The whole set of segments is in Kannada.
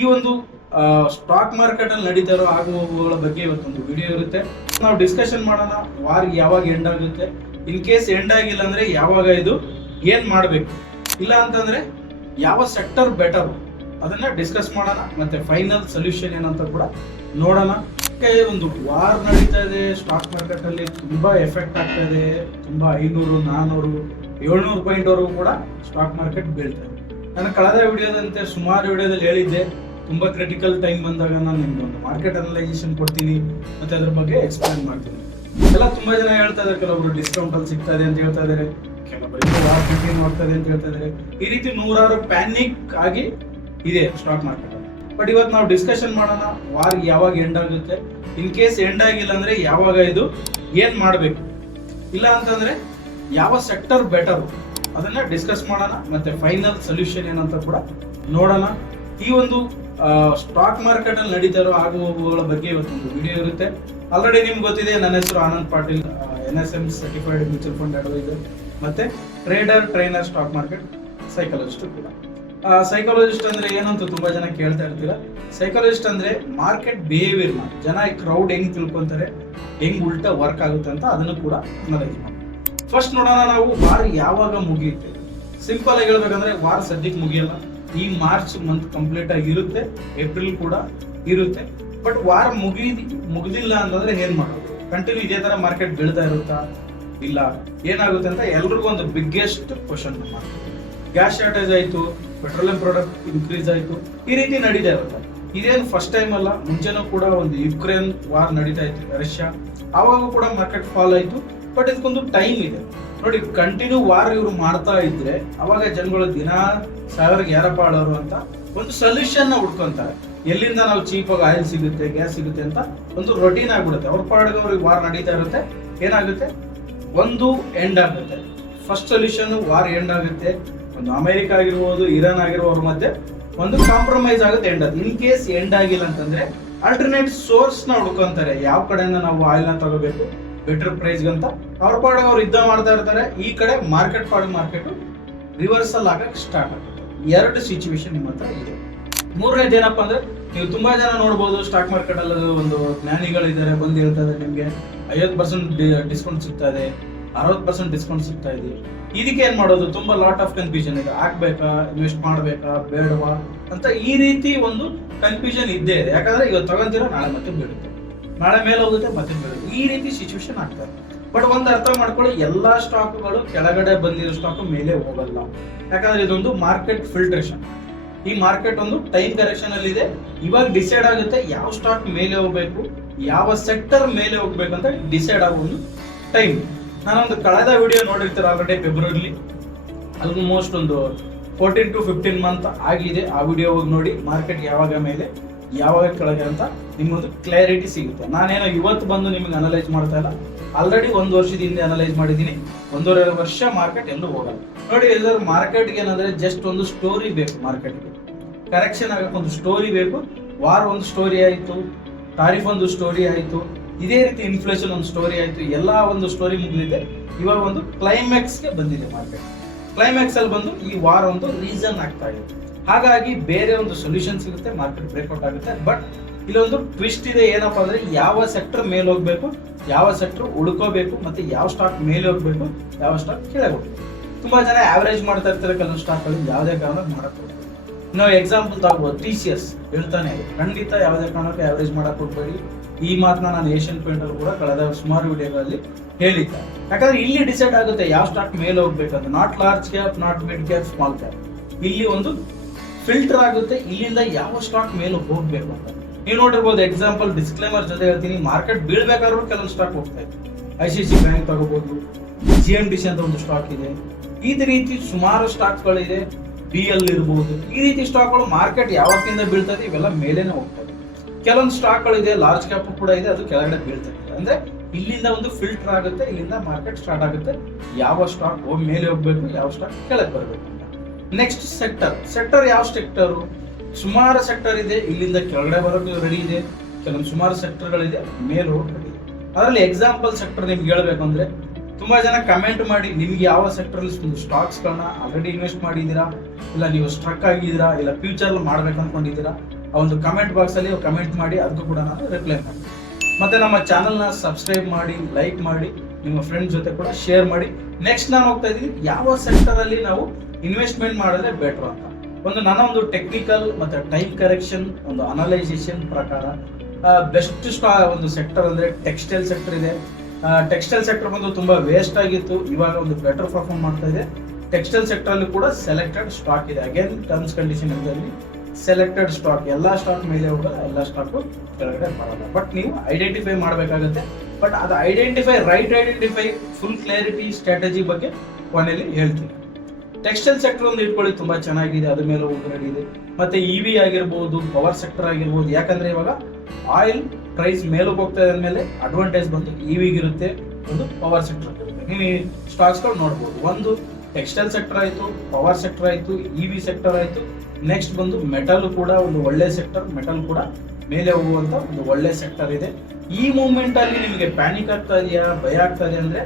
ಈ ಒಂದು ಸ್ಟಾಕ್ ಮಾರ್ಕೆಟ್ ಅಲ್ಲಿ ನಡೀತಾ ಇರೋ ಆಗುವಗಳ ಬಗ್ಗೆ ಇವತ್ತೊಂದು ವಿಡಿಯೋ ಇರುತ್ತೆ. ನಾವು ಡಿಸ್ಕಷನ್ ಮಾಡೋಣ, ವಾರ್ ಯಾವಾಗ ಎಂಡ್ ಆಗುತ್ತೆ, ಇನ್ ಕೇಸ್ ಎಂಡ್ ಆಗಿಲ್ಲ ಅಂದ್ರೆ ಯಾವಾಗ ಇದು ಏನ್ ಮಾಡಬೇಕು, ಇಲ್ಲ ಅಂತಂದ್ರೆ ಯಾವ ಸೆಕ್ಟರ್ ಬೆಟರ್ ಅದನ್ನ ಡಿಸ್ಕಸ್ ಮಾಡೋಣ. ಮತ್ತೆ ಫೈನಲ್ ಸೊಲ್ಯೂಷನ್ ಏನಂತ ಕೂಡ ನೋಡೋಣ. ಒಂದು ವಾರ್ ನಡೀತಾ ಇದೆ, ಸ್ಟಾಕ್ ಮಾರ್ಕೆಟ್ ಅಲ್ಲಿ ತುಂಬಾ ಎಫೆಕ್ಟ್ ಆಗ್ತಾ ಇದೆ. ತುಂಬಾ 500, 400, 700 ಪಾಯಿಂಟ್ ವರೆಗೂ ಕೂಡ ಸ್ಟಾಕ್ ಮಾರ್ಕೆಟ್ ಬೀಳ್ತಾ ಇದೆ. ನಾನು ಕಳೆದ ವಿಡಿಯೋದಂತೆ ಸುಮಾರು ವಿಡಿಯೋದಲ್ಲಿ ಹೇಳಿದ್ದೆ, ತುಂಬಾ ಕ್ರಿಟಿಕಲ್ ಟೈಮ್ ಬಂದಾಗ ನಾನು ನಿಮ್ಗೆ ಒಂದು ಮಾರ್ಕೆಟ್ ಅನಲೈಸೇಷನ್ ಕೊಡ್ತೀನಿ ಮತ್ತೆ ಅದ್ರ ಬಗ್ಗೆ ಎಕ್ಸ್ಪ್ಲೇನ್ ಮಾಡ್ತೀನಿ. ಎಲ್ಲ ತುಂಬಾ ಜನ ಹೇಳ್ತಾ ಇದ್ದಾರೆ, ಕೆಲವೊಬ್ರು ಡಿಸ್ಕೌಂಟ್ ಅಲ್ಲಿ ಸಿಗ್ತಾ ಇದೆ ಅಂತ ಹೇಳ್ತಾ ಇದ್ದಾರೆ, ಕೆಲವೊಬ್ಬರು ವಾರ್ ಕಂಟಿನ್ಯೂ ಆಗ್ತಾ ಇದೆ ಅಂತ ಹೇಳ್ತಾ ಇದ್ದಾರೆ. ಈ ರೀತಿ ನೂರಾರು ಪ್ಯಾನಿಕ್ ಆಗಿ ಇದೆ ಸ್ಟಾಕ್ ಮಾರ್ಕೆಟ್. ಬಟ್ ಇವತ್ತು ನಾವು ಡಿಸ್ಕಷನ್ ಮಾಡೋಣ, ವಾರ್ ಯಾವಾಗ ಎಂಡ್ ಆಗುತ್ತೆ, ಇನ್ ಕೇಸ್ ಎಂಡ್ ಆಗಿಲ್ಲ ಅಂದ್ರೆ ಯಾವಾಗ ಇದು ಏನ್ ಮಾಡಬೇಕು, ಇಲ್ಲ ಅಂತಂದ್ರೆ ಯಾವ ಸೆಕ್ಟರ್ ಬೆಟರ್ ಅದನ್ನ ಡಿಸ್ಕಸ್ ಮಾಡೋಣ. ಮತ್ತೆ ಫೈನಲ್ ಸೊಲ್ಯೂಷನ್ ಏನಂತ ಕೂಡ ನೋಡೋಣ. ಈ ಒಂದು ಸ್ಟಾಕ್ ಮಾರ್ಕೆಟ್ ಅಲ್ಲಿ ನಡೀತಾ ಇರೋ ಆಗುವಗಳ ಬಗ್ಗೆ ಇವತ್ತೊಂದು ವಿಡಿಯೋ ಇರುತ್ತೆ. ಆಲ್ರೆಡಿ ನಿಮ್ಗೆ ಗೊತ್ತಿದೆ, ನನ್ನ ಹೆಸರು Anand Patil, NSM certified mutual fund adviser ಮತ್ತೆ ಟ್ರೈನರ್ ಸ್ಟಾಕ್ ಮಾರ್ಕೆಟ್ ಸೈಕಾಲಜಿಸ್ಟ್ ಕೂಡ. ಸೈಕಾಲಜಿಸ್ಟ್ ಅಂದ್ರೆ ಏನಂತ ತುಂಬಾ ಜನ ಕೇಳ್ತಾ ಇರ್ತೀರಾ. ಸೈಕಾಲಜಿಸ್ಟ್ ಅಂದ್ರೆ ಮಾರ್ಕೆಟ್ ಬಿಹೇವಿಯರ್ ಜನ ಕ್ರೌಡ್ ಹೆಂಗ್ ತಿಳ್ಕೊಂತಾರೆ, ಹೆಂಗ್ ಉಲ್ಟಾ ವರ್ಕ್ ಆಗುತ್ತೆ ಅಂತ ಅದನ್ನು ಕೂಡ ಅನಲೈಸ್ ಮಾಡಿ. ಫಸ್ಟ್ ನೋಡೋಣ, ನಾವು ವಾರ್ ಯಾವಾಗ ಮುಗಿಯುತ್ತೆ. ಸಿಂಪಲ್ ಆಗಿ ಹೇಳ್ಬೇಕಂದ್ರೆ ವಾರ್ ಸದ್ಯಕ್ಕೆ ಮುಗಿಯಲ್ಲ. ಈ ಮಾರ್ಚ್ ಮಂತ್ ಕಂಪ್ಲೀಟ್ ಆಗಿ ಇರುತ್ತೆ, ಏಪ್ರಿಲ್ ಕೂಡ ಇರುತ್ತೆ. ಬಟ್ ವಾರ್ ಮುಗಿದಿಲ್ಲ ಅಂತಂದ್ರೆ ಏನ್ ಮಾಡೋದು? ಕಂಟಿನ್ಯೂ ಇದೇ ತರ ಮಾರ್ಕೆಟ್ ಬೀಳ್ತಾ ಇರುತ್ತಾ, ಇಲ್ಲ ಏನಾಗುತ್ತೆ ಅಂತ ಎಲ್ರಿಗೂ ಒಂದು ಬಿಗ್ಗೆಸ್ಟ್ ಕ್ವಶನ್. ಗ್ಯಾಸ್ ಶಾರ್ಟೇಜ್ ಆಯ್ತು, ಪೆಟ್ರೋಲಿಯಂ ಪ್ರಾಡಕ್ಟ್ ಇನ್ಕ್ರೀಸ್ ಆಯ್ತು, ಈ ರೀತಿ ನಡೀತಾ ಇರುತ್ತೆ. ಇದೇನು ಫಸ್ಟ್ ಟೈಮ್ ಅಲ್ಲ, ಮುಂಚೆನೂ ಕೂಡ ಒಂದು ಯುಕ್ರೇನ್ ವಾರ್ ನಡೀತಾ ಇತ್ತು, ರಷ್ಯಾ, ಆವಾಗ ಕೂಡ ಮಾರ್ಕೆಟ್ ಫಾಲ್ ಆಯ್ತು. ಬಟ್ ಇದಕ್ಕೊಂದು ಟೈಮ್ ಇದೆ ನೋಡಿ. ಕಂಟಿನ್ಯೂ ವಾರ್ ಇವರು ಮಾಡ್ತಾ ಇದ್ರೆ ಅವಾಗ ಜನಗಳು ದಿನ 1000ಗೆ ಯಾರಪ್ಪ ಆಳೋರು ಅಂತ ಒಂದು ಸೊಲ್ಯೂಷನ್ ನ ಹುಡ್ಕೊಂತಾರೆ. ಎಲ್ಲಿಂದ ನಾವು ಚೀಪ್ ಆಗಿ ಆಯಿಲ್ ಸಿಗುತ್ತೆ, ಗ್ಯಾಸ್ ಸಿಗುತ್ತೆ ಅಂತ ಒಂದು ರೊಟೀನ್ ಆಗ್ಬಿಡುತ್ತೆ. ಅವ್ರ ಪಾಡಿಗೆ ಅವ್ರಿಗೆ ವಾರ್ ನಡೀತಾ ಇರುತ್ತೆ. ಏನಾಗುತ್ತೆ, ಒಂದು ಎಂಡ್ ಆಗುತ್ತೆ. ಫಸ್ಟ್ ಸೊಲ್ಯೂಷನ್ ವಾರ್ ಎಂಡ್ ಆಗುತ್ತೆ. ಒಂದು ಅಮೆರಿಕ ಆಗಿರ್ಬೋದು, ಇರಾನ್ ಆಗಿರ್ಬೋದು ಮಧ್ಯೆ ಒಂದು ಕಾಂಪ್ರಮೈಸ್ ಆಗುತ್ತೆ, ಎಂಡ್ ಆಗುತ್ತೆ. ಇನ್ ಕೇಸ್ ಎಂಡ್ ಆಗಿಲ್ಲ ಅಂತಂದ್ರೆ ಆಲ್ಟರ್ನೇಟ್ ಸೋರ್ಸ್ ನ ಹುಡ್ಕೊಂತಾರೆ. ಯಾವ ಕಡೆಯಿಂದ ನಾವು ಆಯಿಲ್ ನ ತಗೋಬೇಕು ಬೆಟರ್ ಪ್ರೈಸ್ ಅಂತ ಅವ್ರ ಪಾಡಿಗೆ ಅವ್ರು ಯುದ್ಧ ಮಾಡ್ತಾ ಇರ್ತಾರೆ. ಈ ಕಡೆ ಮಾರ್ಕೆಟ್ ರಿವರ್ಸಲ್ ಆಗಕ್ಕೆ ಸ್ಟಾರ್ಟ್ ಆಗುತ್ತೆ. ಎರಡು ಸಿಚುವೇಶನ್ ನಿಮ್ಮ ಹತ್ರ ಇದೆ. ಮೂರನೇದು ಏನಪ್ಪಾ ಅಂದ್ರೆ, ನೀವು ತುಂಬಾ ಜನ ನೋಡ್ಬೋದು ಸ್ಟಾಕ್ ಮಾರ್ಕೆಟ್ ಅಲ್ಲಿ ಒಂದು ಜ್ಞಾನಿಗಳಿದ್ದಾರೆ, ಬಂದು ಹೇಳ್ತಾ ಇದ್ದಾರೆ ನಿಮ್ಗೆ 50% ಡಿಸ್ಕೌಂಟ್ ಸಿಗ್ತಾ ಇದೆ, 60% ಡಿಸ್ಕೌಂಟ್ ಸಿಗ್ತಾ ಇದೆ. ಇದಕ್ಕೆ ಏನ್ ಮಾಡೋದು? ತುಂಬಾ ಲಾಟ್ ಆಫ್ ಕನ್ಫ್ಯೂಷನ್ ಇದೆ. ಆಗ್ಬೇಕಾ, ಇನ್ವೆಸ್ಟ್ ಮಾಡ್ಬೇಕಾ, ಬೇಡವಾ ಅಂತ ಈ ರೀತಿ ಒಂದು ಕನ್ಫ್ಯೂಷನ್ ಇದ್ದೇ ಇದೆ. ಯಾಕಂದ್ರೆ ಇವತ್ತು ತಗೊಂತೀರಾ, ನಾಳೆ ಮತ್ತೆ ಬೀಳುತ್ತೆ, ನಾಳೆ ಮೇಲೆ ಹೋಗುತ್ತೆ, ಮತ್ತೆ ಬೀಳುತ್ತೆ, ಈ ರೀತಿ ಸಿಚುವೇಶನ್ ಆಗ್ತದೆ. ಬಟ್ ಒಂದು ಅರ್ಥ ಮಾಡ್ಕೊಳ್ಳಿ, ಎಲ್ಲಾ ಸ್ಟಾಕ್ಗಳು ಕೆಳಗಡೆ ಬಂದಿರೋ ಸ್ಟಾಕ್ ಮೇಲೆ ಹೋಗಲ್ಲ. ಯಾಕಂದ್ರೆ ಇದೊಂದು ಮಾರ್ಕೆಟ್ ಫಿಲ್ಟ್ರೇಷನ್. ಈ ಮಾರ್ಕೆಟ್ ಒಂದು ಟೈಮ್ ಕರೆಕ್ಷನ್ ಅಲ್ಲಿ ಇದೆ. ಇವಾಗ ಡಿಸೈಡ್ ಆಗುತ್ತೆ ಯಾವ ಸ್ಟಾಕ್ ಮೇಲೆ ಹೋಗ್ಬೇಕು, ಯಾವ ಸೆಕ್ಟರ್ ಮೇಲೆ ಹೋಗ್ಬೇಕು ಅಂತ ಡಿಸೈಡ್ ಆಗೋ ಒಂದು ಟೈಮ್. ನಾನೊಂದು ಕಳೆದ ವಿಡಿಯೋ ನೋಡಿರ್ತೀರ ಆಲ್ರೆಡಿ, ಫೆಬ್ರವರಿ ಆಲ್ಮೋಸ್ಟ್ ಒಂದು 14 to 15 ಮಂತ್ ಆಗಿದೆ. ಆ ವಿಡಿಯೋ ಹೋಗಿ ನೋಡಿ, ಮಾರ್ಕೆಟ್ ಯಾವಾಗ ಮೇಲೆ ಯಾವಾಗ ಕೆಳಗೆ ಅಂತ ನಿಮ್ಮೊಂದು ಕ್ಲಾರಿಟಿ ಸಿಗುತ್ತೆ. ನಾನೇನೋ ಇವತ್ತು ಬಂದು ನಿಮಗೆ ಅನಲೈಸ್ ಮಾಡ್ತಾ ಇಲ್ಲ, ಆಲ್ರೆಡಿ 1 ವರ್ಷದ ಹಿಂದೆ ಅನಲೈಸ್ ಮಾಡಿದ್ದೀನಿ. 1.5 ವರ್ಷ ಮಾರ್ಕೆಟ್ ಎಲ್ಲೂ ಹೋಗಲ್ಲ ನೋಡಿ. ಎಲ್ಲರೂ ಮಾರ್ಕೆಟ್ಗೆ ಏನಂದ್ರೆ ಜಸ್ಟ್ ಒಂದು ಸ್ಟೋರಿ ಬೇಕು. ಮಾರ್ಕೆಟ್ಗೆ ಕರೆಕ್ಷನ್ ಆಗಕ್ಕೆ ಒಂದು ಸ್ಟೋರಿ ಬೇಕು. ವಾರ್ ಒಂದು ಸ್ಟೋರಿ ಆಯ್ತು, ತಾರೀಫ್ ಒಂದು ಸ್ಟೋರಿ ಆಯ್ತು, ಇದೇ ರೀತಿ ಇನ್ಫ್ಲೇಷನ್ ಒಂದು ಸ್ಟೋರಿ ಆಯ್ತು, ಎಲ್ಲ ಒಂದು ಸ್ಟೋರಿ ಮುಗಿದಿದೆ. ಇವಾಗ ಒಂದು ಕ್ಲೈಮ್ಯಾಕ್ಸ್ಗೆ ಬಂದಿದೆ ಮಾರ್ಕೆಟ್. ಕ್ಲೈಮ್ಯಾಕ್ಸ್ ಅಲ್ಲಿ ಬಂದು ಈ ವಾರ್ ಒಂದು ರೀಸನ್ ಆಗ್ತಾ ಇದೆ. ಹಾಗಾಗಿ ಬೇರೆ ಒಂದು ಸೊಲ್ಯೂಷನ್ ಸಿಗುತ್ತೆ, ಮಾರ್ಕೆಟ್ ಬ್ರೇಕ್ಔಟ್ ಆಗುತ್ತೆ. ಬಟ್ ಇಲ್ಲೊಂದು ಟ್ವಿಸ್ಟ್ ಇದೆ. ಏನಪ್ಪಾ ಅಂದ್ರೆ, ಯಾವ ಸೆಕ್ಟರ್ ಮೇಲೆ ಹೋಗ್ಬೇಕು, ಯಾವ ಸೆಕ್ಟರ್ ಉಳ್ಕೋಬೇಕು, ಮತ್ತೆ ಯಾವ ಸ್ಟಾಕ್ ಮೇಲೆ ಹೋಗ್ಬೇಕು, ಯಾವ ಸ್ಟಾಕ್ ಕೆಳಗೆ ಹೋಗ್ಬೇಕು. ತುಂಬಾ ಜನ ಆವರೇಜ್ ಮಾಡ್ತಾ ಇರ್ತಾರೆ ಕೆಲವು ಸ್ಟಾಕ್ ಗಳು, ಯಾವುದೇ ಕಾರಣಕ್ಕೆ ಮಾಡಕ್ ಹೋಗ್ಬೇಕು. ನಾವು ಎಕ್ಸಾಂಪಲ್ ತಗೋಬಹುದು, TCS ಹೇಳ್ತಾನೆ ಖಂಡಿತ ಯಾವುದೇ ಕಾರಣಕ್ಕೆ ಆವರೇಜ್ ಮಾಡಕ್ ಹೋಗ್ಬೇಡಿ. ಈ ಮಾತನ್ನ ನಾನು ಏಷ್ಯನ್ ಪೇಂಟ್ ಅಲ್ಲಿ ಕೂಡ ಕಳೆದ ಸುಮಾರು ವಿಡಿಯೋಗಳಲ್ಲಿ ಹೇಳಿದ್ದೆ. ಯಾಕಂದ್ರೆ ಇಲ್ಲಿ ಡಿಸೈಡ್ ಆಗುತ್ತೆ ಯಾವ ಸ್ಟಾಕ್ ಮೇಲೆ ಹೋಗ್ಬೇಕಂತ. Not large cap, not mid cap, small cap. ಇಲ್ಲಿ ಒಂದು ಫಿಲ್ಟರ್ ಆಗುತ್ತೆ, ಇಲ್ಲಿಂದ ಯಾವ ಸ್ಟಾಕ್ ಮೇಲೆ ಹೋಗ್ಬೇಕು ಅಂತ. ನೀವು ನೋಡಿರ್ಬೋದು, ಎಕ್ಸಾಂಪಲ್ ಡಿಸ್ಕ್ಲೇಮರ್ ಜೊತೆ ಹೇಳ್ತೀನಿ, ಮಾರ್ಕೆಟ್ ಬೀಳ್ಬೇಕಾದ್ರೂ ಕೆಲವು ಸ್ಟಾಕ್ ಹೋಗ್ತಾ ಇದೆ. ICICI ಬ್ಯಾಂಕ್ ತಗೋಬಹುದು, GMDC ಅಂತ ಒಂದು ಸ್ಟಾಕ್ ಇದೆ. ಈ ರೀತಿ ಸುಮಾರು ಸ್ಟಾಕ್ಗಳಿದೆ, BL ಇರ್ಬೋದು. ಈ ರೀತಿ ಸ್ಟಾಕ್ಗಳು ಮಾರ್ಕೆಟ್ ಯಾವತ್ತಿಂದ ಬೀಳ್ತದೆ, ಇವೆಲ್ಲ ಮೇಲೇನೆ ಹೋಗ್ತದೆ. ಕೆಲವೊಂದು ಸ್ಟಾಕ್ಗಳಿದೆ, ಲಾರ್ಜ್ ಕ್ಯಾಪ್ ಕೂಡ ಇದೆ, ಅದು ಕೆಳಗಡೆ ಬೀಳ್ತದೆ. ಅಂದ್ರೆ ಇಲ್ಲಿಂದ ಒಂದು ಫಿಲ್ಟರ್ ಆಗುತ್ತೆ, ಇಲ್ಲಿಂದ ಮಾರ್ಕೆಟ್ ಸ್ಟಾರ್ಟ್ ಆಗುತ್ತೆ, ಯಾವ ಸ್ಟಾಕ್ ಮೇಲೆ ಹೋಗ್ಬೇಕು, ಯಾವ ಸ್ಟಾಕ್ ಕೆಳಗೆ ಬರಬೇಕು ಅಂತ. ನೆಕ್ಸ್ಟ್ ಸೆಕ್ಟರ್ ಯಾವ ಸೆಕ್ಟರ್? ಸುಮಾರು ಸೆಕ್ಟರ್ ಇದೆ, ಇಲ್ಲಿಂದ ಕೆಳಗಡೆ ಬರೋಕೆ ರೆಡಿ ಇದೆ. ಕೆಲವೊಂದು ಸುಮಾರು ಸೆಕ್ಟರ್ಗಳಿದೆ, ಮೇಲೆ ಹೋಗಿ ರೆಡಿ ಇದೆ. ಅದರಲ್ಲಿ ಎಕ್ಸಾಂಪಲ್ ಸೆಕ್ಟರ್ ನಿಮ್ಗೆ ಹೇಳ್ಬೇಕಂದ್ರೆ, ತುಂಬಾ ಜನ ಕಮೆಂಟ್ ಮಾಡಿ ನಿಮ್ಗೆ ಯಾವ ಸೆಕ್ಟರ್ ಸ್ಟಾಕ್ಸ್ ಗಳನ್ನ ಆಲ್ರೆಡಿ ಇನ್ವೆಸ್ಟ್ ಮಾಡಿದೀರಾ, ಇಲ್ಲ ನೀವು ಸ್ಟ್ರಕ್ ಆಗಿದ್ದೀರಾ, ಇಲ್ಲ ಫ್ಯೂಚರ್ ಮಾಡ್ಬೇಕು ಅನ್ಕೊಂಡಿದ್ದೀರಾ, ಆ ಒಂದು ಕಮೆಂಟ್ ಬಾಕ್ಸಲ್ಲಿ ಕಮೆಂಟ್ ಮಾಡಿ, ಅದಕ್ಕೂ ಕೂಡ ನಾನು ರಿಪ್ಲೈ ಮಾಡ್ತೀನಿ. ಮತ್ತು ನಮ್ಮ ಚಾನಲ್ನ ಸಬ್ಸ್ಕ್ರೈಬ್ ಮಾಡಿ, ಲೈಕ್ ಮಾಡಿ, ನಿಮ್ಮ ಫ್ರೆಂಡ್ಸ್ ಜೊತೆ ಕೂಡ ಶೇರ್ ಮಾಡಿ. ನೆಕ್ಸ್ಟ್ ನಾನು ಹೋಗ್ತಾ ಇದ್ದೀನಿ ಯಾವ ಸೆಕ್ಟರಲ್ಲಿ ನಾವು ಇನ್ವೆಸ್ಟ್ಮೆಂಟ್ ಮಾಡಿದ್ರೆ ಬೆಟ್ರು ಅಂತ. ನನ್ನ ಒಂದು ಟೆಕ್ನಿಕಲ್ ಮತ್ತು ಟೈಮ್ ಕರೆಕ್ಷನ್ ಒಂದು ಅನಲೈಸೇಷನ್ ಪ್ರಕಾರ ಬೆಸ್ಟ್ ಒಂದು ಸೆಕ್ಟರ್ ಅಂದರೆ ಟೆಕ್ಸ್ಟೈಲ್ ಸೆಕ್ಟರ್ ಇದೆ. ಟೆಕ್ಸ್ಟೈಲ್ ಸೆಕ್ಟರ್ ಬಂದು ತುಂಬ ವೇಸ್ಟ್ ಆಗಿತ್ತು, ಇವಾಗ ಒಂದು ಬೆಟರ್ ಪರ್ಫಾರ್ಮ್ ಮಾಡ್ತಾ ಇದೆ. ಟೆಕ್ಸ್ಟೈಲ್ ಸೆಕ್ಟರ್ ಅಲ್ಲಿ ಕೂಡ ಸೆಲೆಕ್ಟೆಡ್ ಸ್ಟಾಕ್ ಇದೆ. ಅಗೇನ್ ಟರ್ಮ್ಸ್ ಕಂಡೀಷನ್ ಅಲ್ಲಿ ಸೆಲೆಕ್ಟೆಡ್ ಸ್ಟಾಕ್, ಎಲ್ಲ ಸ್ಟಾಕ್ ಮೇಲೆ ಹೋಗಲ್ಲ, ಎಲ್ಲ ಸ್ಟಾಕ್ ಕೆಳಗಡೆ ಬರಲ್ಲ. ಬಟ್ ನೀವು ಐಡೆಂಟಿಫೈ ಮಾಡಬೇಕಾಗುತ್ತೆ. ಬಟ್ ಅದು ಐಡೆಂಟಿಫೈ ಫುಲ್ ಕ್ಲಾರಿಟಿ ಸ್ಟ್ರಾಟಜಿ ಬಗ್ಗೆ ಕೊನೆಯಲ್ಲಿ ಹೇಳ್ತೀನಿ. ಟೆಕ್ಸ್ಟೈಲ್ ಸೆಕ್ಟರ್ ಒಂದು ಇಟ್ಕೊಳ್ಳಿ, ತುಂಬಾ ಚೆನ್ನಾಗಿದೆ, ಅದ್ರ ಮೇಲೆ ಹೋಗಿ ಇದೆ. ಮತ್ತೆ ಇವಿ ಆಗಿರ್ಬೋದು, ಪವರ್ ಸೆಕ್ಟರ್ ಆಗಿರ್ಬೋದು. ಯಾಕಂದ್ರೆ ಇವಾಗ ಆಯಿಲ್ ಪ್ರೈಸ್ ಮೇಲಕ್ಕೆ ಹೋಗ್ತಾ ಇದ್ದ ಮೇಲೆ ಅಡ್ವಾಂಟೇಜ್ ಬಂದು ಇವಿಗಿರುತ್ತೆ, ಒಂದು ಪವರ್ ಸೆಕ್ಟರ್ ಇರುತ್ತೆ. ನೀವು ಈ ಸ್ಟಾಕ್ಸ್ಗಳು ನೋಡ್ಬೋದು. ಒಂದು ಟೆಕ್ಸ್ಟೈಲ್ ಸೆಕ್ಟರ್ ಆಯಿತು, ಪವರ್ ಸೆಕ್ಟರ್ ಆಯಿತು, ಇವಿ ಸೆಕ್ಟರ್ ಆಯಿತು. ನೆಕ್ಸ್ಟ್ ಬಂದು ಮೆಟಲ್ ಕೂಡ ಒಂದು ಒಳ್ಳೆ ಸೆಕ್ಟರ್, ಮೆಟಲ್ ಕೂಡ ಮೇಲೆ ಹೋಗುವಂತ ಒಂದು ಒಳ್ಳೆ ಸೆಕ್ಟರ್ ಇದೆ. ಈ ಮೂಮೆಂಟ್ ಅಲ್ಲಿ ನಿಮಗೆ ಪ್ಯಾನಿಕ್ ಆಗ್ತಾ ಇದೆಯಾ, ಭಯ ಆಗ್ತಾ ಇದೆ ಅಂದ್ರೆ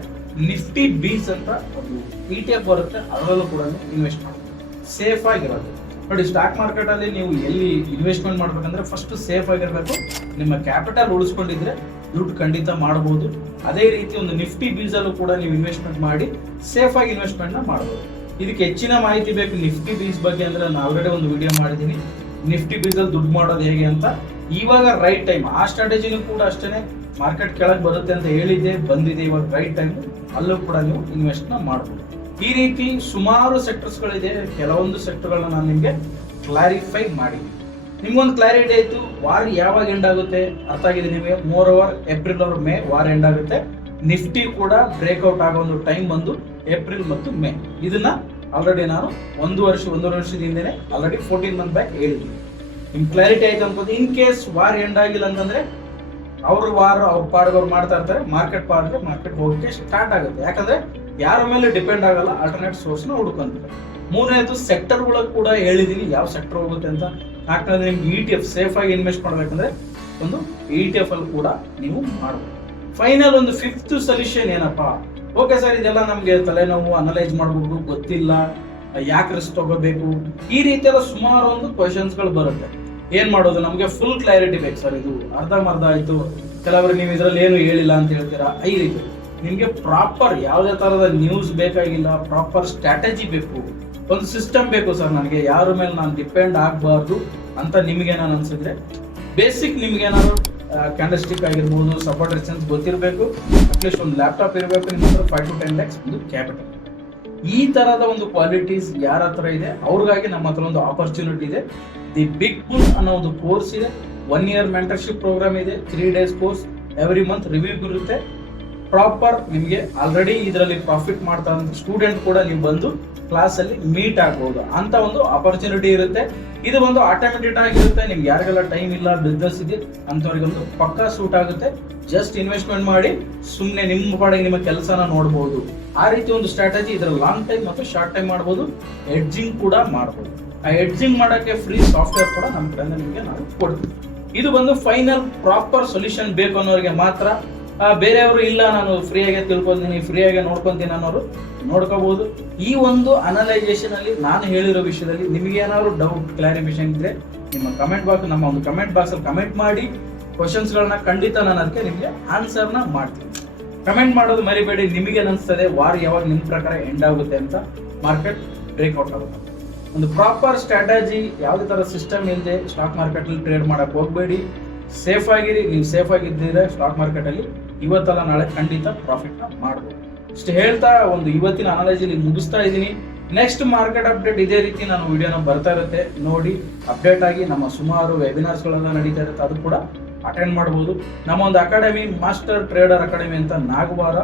ನಿಫ್ಟಿ ಬೀಸ್ ಅಂತ ಒಂದು ETF ಬರುತ್ತೆ, ಅದರಲ್ಲೂ ಕೂಡ ಇನ್ವೆಸ್ಟ್ ಮಾಡಬಹುದು, ಸೇಫ್ ಆಗಿರೋದು. ನೋಡಿ, ಸ್ಟಾಕ್ ಮಾರ್ಕೆಟ್ ಅಲ್ಲಿ ನೀವು ಎಲ್ಲಿ ಇನ್ವೆಸ್ಟ್ಮೆಂಟ್ ಮಾಡ್ಬೇಕಂದ್ರೆ ಫಸ್ಟ್ ಸೇಫ್ ಆಗಿರ್ಬೇಕು. ನಿಮ್ಮ ಕ್ಯಾಪಿಟಲ್ ಉಳಿಸ್ಕೊಂಡಿದ್ರೆ ದುಡ್ಡು ಖಂಡಿತ ಮಾಡಬಹುದು. ಅದೇ ರೀತಿ ಒಂದು ನಿಫ್ಟಿ ಬೀಸ್ ಅಲ್ಲೂ ಕೂಡ ನೀವು ಇನ್ವೆಸ್ಟ್ಮೆಂಟ್ ಮಾಡಿ ಸೇಫ್ ಆಗಿ ಇನ್ವೆಸ್ಟ್ಮೆಂಟ್ ನ ಮಾಡಬಹುದು. ಇದಕ್ಕೆ ಹೆಚ್ಚಿನ ಮಾಹಿತಿ ಬೇಕು ನಿಫ್ಟಿ ಬೀಸ್ ಬಗ್ಗೆ ಅಂದ್ರೆ ನಾನು ಆಲ್ರೆಡಿ ಒಂದು ವಿಡಿಯೋ ಮಾಡಿದ್ದೀನಿ, ನಿಫ್ಟಿ ಬೀಸ್ ಅಲ್ಲಿ ದುಡ್ಡು ಮಾಡೋದು ಹೇಗೆ ಅಂತ. ಇವಾಗ ರೈಟ್ ಟೈಮ್, ಆ ಸ್ಟ್ರಾಟಜಿನೂ ಕೂಡ ಅಷ್ಟೇ, ಮಾರ್ಕೆಟ್ ಕೆಳಗೆ ಬರುತ್ತೆ ಅಂತ ಹೇಳಿದ್ದೆ, ಬಂದಿದೆ. ಇವಾಗ ರೈಟ್ ಟೈಮ್, ಅಲ್ಲೂ ಕೂಡ ನೀವು ಇನ್ವೆಸ್ಟ್ ನ ಮಾಡಬಹುದು. ಈ ರೀತಿ ಸುಮಾರು ಸೆಕ್ಟರ್ಸ್ಗಳಿದೆ. ಕೆಲವೊಂದು ಸೆಕ್ಟರ್ಗಳನ್ನ ನಾನು ನಿಮಗೆ ಕ್ಲಾರಿಫೈ ಮಾಡಿದ್ದೀನಿ. ನಿಮ್ಗೊಂದು ಕ್ಲಾರಿಟಿ ಆಯ್ತು, ವಾರ ಯಾವಾಗ ಎಂಡ್ ಆಗುತ್ತೆ ಅರ್ಥ ಆಗಿದೆ ನಿಮಗೆ. ಮೋರ್ ಏಪ್ರಿಲ್ ಆರ್ ಮೇ ವಾರ ಎಂಡ್ ಆಗುತ್ತೆ. ನಿಫ್ಟಿ ಕೂಡ ಬ್ರೇಕ್ಔಟ್ ಆಗೋ ಒಂದು ಟೈಮ್ ಬಂದು ಏಪ್ರಿಲ್ ಮತ್ತು ಮೇ. ಇದನ್ನ ಆಲ್ರೆಡಿ ನಾನು ಒಂದೂವರೆ ವರ್ಷದಿಂದನೇ ಆಲ್ರೆಡಿ 14 ಮಂತ್ ಬ್ಯಾಕ್ ಹೇಳಿದ್ದೀನಿ. ನಿಮ್ ಕ್ಲಾರಿಟಿ ಆಯ್ತು ಅನ್ಕೋದು. ಇನ್ ಕೇಸ್ ವಾರ ಎಂಡ್ ಆಗಿಲ್ಲ ಅಂತಂದ್ರೆ ಅವ್ರ ಪಾಡ್ಗವ್ರು ಮಾಡ್ತಾ ಇರ್ತಾರೆ, ಮಾರ್ಕೆಟ್ ಹೋಗಕ್ಕೆ ಸ್ಟಾರ್ಟ್ ಆಗುತ್ತೆ. ಯಾಕಂದ್ರೆ ಯಾರ ಮೇಲೆ ಡಿಪೆಂಡ್ ಆಗಲ್ಲ, ಆಲ್ಟರ್ನೇಟ್ ಸೋರ್ಸ್ ನ ಹುಡ್ಕೊಂತಾರೆ. ಮೂರನೇದು ಸೆಕ್ಟರ್ ಕೂಡ ಹೇಳಿದೀನಿ, ಯಾವ ಸೆಕ್ಟರ್ ಹೋಗುತ್ತೆ ಅಂತ. ನಾಲ್ಕನೇದು ನಿಮ್ಗೆ ETF ಸೇಫ್ ಆಗಿ ಇನ್ವೆಸ್ಟ್ ಮಾಡ್ಬೇಕಂದ್ರೆ ಒಂದು ETF ಅಲ್ಲಿ ಕೂಡ ನೀವು ಮಾಡಬಹುದು. ಫೈನಲ್ ಒಂದು 5th ಸೊಲ್ಯೂಷನ್ ಏನಪ್ಪಾ? ಓಕೆ ಸರ್, ಇದೆಲ್ಲ ನಮ್ಗೆ ತಲೆನೋವು, ಅನಲೈಸ್ ಮಾಡ್ಬೇಕು, ಗೊತ್ತಿಲ್ಲ, ಯಾಕೆ ರಿಸ್ಕ್ ತಗೋಬೇಕು, ಈ ರೀತಿ ಎಲ್ಲ ಸುಮಾರು ಒಂದು ಕ್ವಶನ್ಸ್ ಗಳು ಬರುತ್ತೆ. ಏನ್ ಮಾಡೋದು? ನಮ್ಗೆ ಫುಲ್ ಕ್ಲಾರಿಟಿ ಬೇಕು ಸರ್, ಇದು ಅರ್ಧಂಬರ್ಧ ಆಯ್ತು, ಕೆಲವರು ನೀವು ಇದ್ರಲ್ಲಿ ಏನು ಹೇಳಿಲ್ಲ ಅಂತ ಹೇಳ್ತೀರಾ. ಈ ರೀತಿ ನಿಮ್ಗೆ ಪ್ರಾಪರ್ ಯಾವುದೇ ತರದ ನ್ಯೂಸ್ ಬೇಕಾಗಿಲ್ಲ, ಪ್ರಾಪರ್ ಸ್ಟ್ರಾಟಜಿ ಬೇಕು, ಒಂದು ಸಿಸ್ಟಮ್ ಬೇಕು ಸರ್. ನನಗೆ ಯಾರ ಮೇಲೆ ನಾನು ಡಿಪೆಂಡ್ ಆಗಬಾರ್ದು ಅಂತ ನಿಮ್ಗೇನಾದ್ರು ಅನ್ಸಿದ್ರೆ, ಬೇಸಿಕ್ ನಿಮ್ಗೇನಾದ್ರು ಕ್ಯಾಂಡಲ್ಸ್ಟಿಕ್ ಆಗಿರ್ಬೋದು, ಸಪೋರ್ಟ್ ರೆಸಿಸ್ಟೆನ್ಸ್ ಗೊತ್ತಿರಬೇಕು, ಅಟ್ಲೀಸ್ಟ್ ಒಂದು ಲ್ಯಾಪ್ಟಾಪ್ ಇರಬೇಕು, ನಿಮ್ಮ ಹತ್ರ 5 to 10 lakhs ಒಂದು ಕ್ಯಾಪಿಟಲ್. ಈ ತರದ ಒಂದು ಕ್ವಾಲಿಟೀಸ್ ಯಾರ ಹತ್ರ ಇದೆ ಅವ್ರಿಗಾಗಿ ನಮ್ಮ ಹತ್ರ ಒಂದು ಆಪರ್ಚುನಿಟಿ ಇದೆ. ದಿ ಬಿಗ್ ಬುಲ್ ಅನ್ನೋ ಒಂದು ಕೋರ್ಸ್ ಇದೆ, 1 year ಮೆಂಟರ್ಶಿಪ್ ಪ್ರೋಗ್ರಾಮ್ ಇದೆ, 3 days course, every month review ಇರುತ್ತೆ. ಪ್ರಾಪರ್ ನಿಮಗೆ ಆಲ್ರೆಡಿ ಇದರಲ್ಲಿ ಪ್ರಾಫಿಟ್ ಮಾಡ್ತಾ ಸ್ಟೂಡೆಂಟ್ ಕೂಡ ನೀವು ಬಂದು ಕ್ಲಾಸ್ ಅಲ್ಲಿ ಮೀಟ್ ಆಗ್ಬಹುದು ಅಂತ ಒಂದು ಆಪರ್ಚುನಿಟಿ ಇರುತ್ತೆ. ಇದು ಒಂದು ಆಟೋಮೆಟಿಕ್ ಆಗಿರುತ್ತೆ. ನಿಮ್ಗೆ ಯಾರಿಗೆಲ್ಲ ಟೈಮ್ ಇಲ್ಲ, ಬಿಸ್ನೆಸ್ ಇದೆ ಅಂತವ್ರಿಗೊಂದು ಪಕ್ಕಾ ಸೂಟ್ ಆಗುತ್ತೆ. ಜಸ್ಟ್ ಇನ್ವೆಸ್ಟ್ಮೆಂಟ್ ಮಾಡಿ ಸುಮ್ಮನೆ ನಿಮ್ಮ ಪಾಡಿಗೆ ನಿಮ್ಮ ಕೆಲಸನ ನೋಡಬಹುದು. ಆ ರೀತಿ ಒಂದು ಸ್ಟ್ರಾಟಜಿ ಇದರ ಲಾಂಗ್ ಟೈಮ್ ಮತ್ತು ಶಾರ್ಟ್ ಟೈಮ್ ಮಾಡಬಹುದು, ಎಡ್ಜಿಂಗ್ ಕೂಡ ಮಾಡಬಹುದು. ಆ ಎಡ್ಜಿಂಗ್ ಮಾಡಕ್ಕೆ ಫ್ರೀ ಸಾಫ್ಟ್ವೇರ್ ಕೂಡ ನಮ್ಮ ಕಡೆಯಿಂದ ನಿಮಗೆ ನಾವು ಕೊಡ್ತೀವಿ. ಇದು ಬಂದು ಫೈನಲ್ ಪ್ರಾಪರ್ ಸೊಲ್ಯೂಷನ್ ಬೇಕು ಅನ್ನೋರಿಗೆ ಮಾತ್ರ. ಬೇರೆಯವರು ಇಲ್ಲ, ನಾನು ಫ್ರೀಯಾಗಿ ತಿಳ್ಕೊತೀನಿ, ಫ್ರೀಯಾಗಿ ನೋಡ್ಕೊಂತೀನಿ ಅನ್ನೋರು ನೋಡ್ಕೋಬಹುದು. ಈ ಒಂದು ಅನಲೈಸೇಷನ್ ಅಲ್ಲಿ ನಾನು ಹೇಳಿರೋ ವಿಷಯದಲ್ಲಿ ನಿಮಗೆ ಏನಾದ್ರು ಡೌಟ್, ಕ್ಲಾರಿಫಿಕೇಶನ್ ಇದ್ರೆ ನಿಮ್ಮ ನಮ್ಮ ಒಂದು ಕಮೆಂಟ್ ಬಾಕ್ಸ್ ಅಲ್ಲಿ ಕಮೆಂಟ್ ಮಾಡಿ. ಕ್ವಶನ್ಸ್ ಗಳನ್ನ ಖಂಡಿತ ನಾನು ಅದಕ್ಕೆ ನಿಮಗೆ ಆನ್ಸರ್ನ ಮಾಡ್ತೀನಿ. ಕಮೆಂಟ್ ಮಾಡೋದು ಮರಿಬೇಡಿ. ನಿಮಗೆ ಅನಿಸ್ತದೆ ವಾರ ಯಾವಾಗ ನಿಮ್ಮ ಪ್ರಕಾರ ಎಂಡ್ ಆಗುತ್ತೆ ಅಂತ, ಮಾರ್ಕೆಟ್ ಬ್ರೇಕ್ಔಟ್ ಆಗುತ್ತೆ. ಒಂದು ಪ್ರಾಪರ್ ಸ್ಟ್ರಾಟಜಿ, ಯಾವುದೇ ತರ ಸಿಸ್ಟಮ್ ಇಲ್ಲದೆ ಸ್ಟಾಕ್ ಮಾರ್ಕೆಟ್ ಅಲ್ಲಿ ಟ್ರೇಡ್ ಮಾಡಕ್ ಹೋಗ್ಬೇಡಿ. ಸೇಫ್ ಆಗಿರಿ. ನೀವು ಸೇಫ್ ಆಗಿದ್ದರೆ ಸ್ಟಾಕ್ ಮಾರ್ಕೆಟ್ ಅಲ್ಲಿ ಇವತ್ತಲ್ಲ ನಾಳೆ ಖಂಡಿತ ಪ್ರಾಫಿಟ್ ಮಾಡಬಹುದು. ಇಷ್ಟು ಹೇಳ್ತಾ ಒಂದು ಇವತ್ತಿನ ಅನಾಲೈಸ್ ಇಲ್ಲಿ ಮುಗಿಸ್ತಾ ಇದ್ದೀನಿ. ನೆಕ್ಸ್ಟ್ ಮಾರ್ಕೆಟ್ ಅಪ್ಡೇಟ್ ಇದೇ ರೀತಿ ನಾನು ವಿಡಿಯೋನ ಬರ್ತಾ ಇರುತ್ತೆ, ನೋಡಿ ಅಪ್ಡೇಟ್ ಆಗಿ. ನಮ್ಮ ಸುಮಾರು ವೆಬಿನಾರ್ಸ್ ಗಳೆಲ್ಲ ನಡೀತಾ ಇರುತ್ತೆ, ಅದು ಕೂಡ ಅಟೆಂಡ್ ಮಾಡಬಹುದು. ನಮ್ಮ ಒಂದು ಅಕಾಡೆಮಿ, ಮಾಸ್ಟರ್ ಟ್ರೇಡರ್ ಅಕಾಡೆಮಿ ಅಂತ Nagavara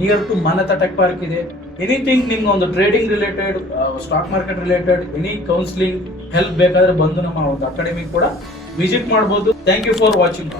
near to Manyata tech park ಇದೆ. ಎನಿಥಿಂಗ್ ನಿಮ್ಗೆ ಒಂದು trading related, stock market related, any counselling help ಬೇಕಾದ್ರೆ ಬಂದು ನಮ್ಮ ಒಂದು ಅಕಾಡೆಮಿ ಕೂಡ ವಿಸಿಟ್ ಮಾಡಬಹುದು. Thank you for watching.